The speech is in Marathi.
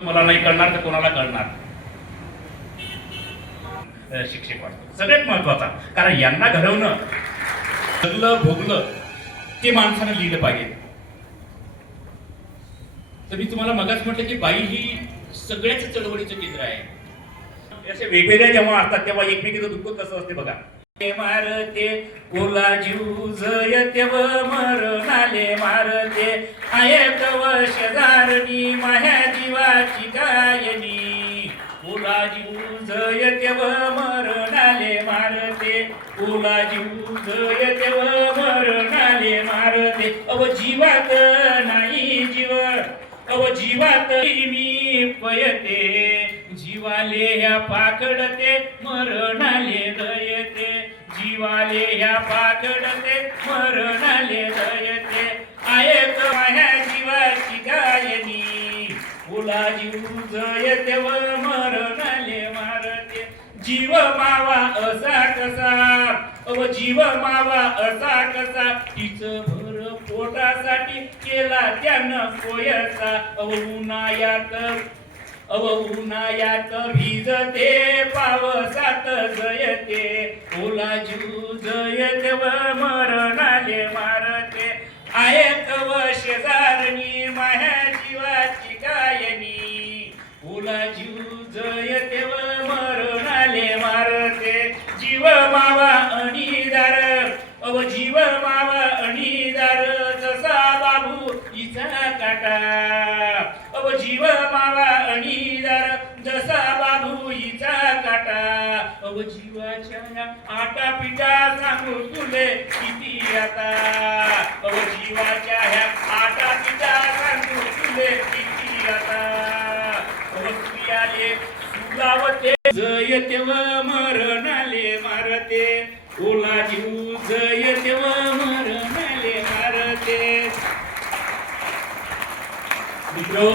मला नाही कळणार तर कोणाला कळणार. शिक्षक वाटतो सगळ्यात महत्वाचा, कारण यांना घडवणं जगलं भोगलं ते माणसानं लिहिलं पाहिजे. तर मी तुम्हाला मगाच म्हटलं की बाई ही सगळ्याच चळवळीचं केंद्र आहे. असे वेगवेगळ्या जेव्हा असतात तेव्हा एकमेकीचं दुःख कसं असते बघा. मारते ओला जीव जयते व मरणाले मारते आयत व शेजारणी माह्या जीवाची गायनी. ओला जीव जयते व मरणाले मारते ओला जीव जयते व मरणाले मारते. अव जीवात नाही जीव अव जीवात मी पयते जीवाले ह्या पाकडते मरणाले दयते जीवाले ह्या पाकडते मरणाले दयते आयत माह्या जीवाची गायनी. ओला जीव जयते व मरणाले मारते. जीव मावा असा कसा अव जीव मावा असा कसा तिच भर पोटासाठी केला त्यानं कोयसा. उन्हाळ्यात भिजते पावसात जयते ओला जीव जयते व मरणाले मारते आयत व शेजारणी माह्या जीवाची गायनी. ओला जीव जयते व मरणाले मारते. जीव मावा अणीदार अव जीव मावा अणीदार जसा बाबू हिचा काटा अव जीव मावा अणीदार जसा बाबू हिचा काटा. अव जीवाच्या आटा पिटा सांगू तुले किती आता अव जीवाच्या ह्या आटा पिटा सांगू तुले किती आता. अव स्त्रियाले सुलावते जयते व मरणाले मारते ओला जीव जयते व मरणाले मारते. मित्रो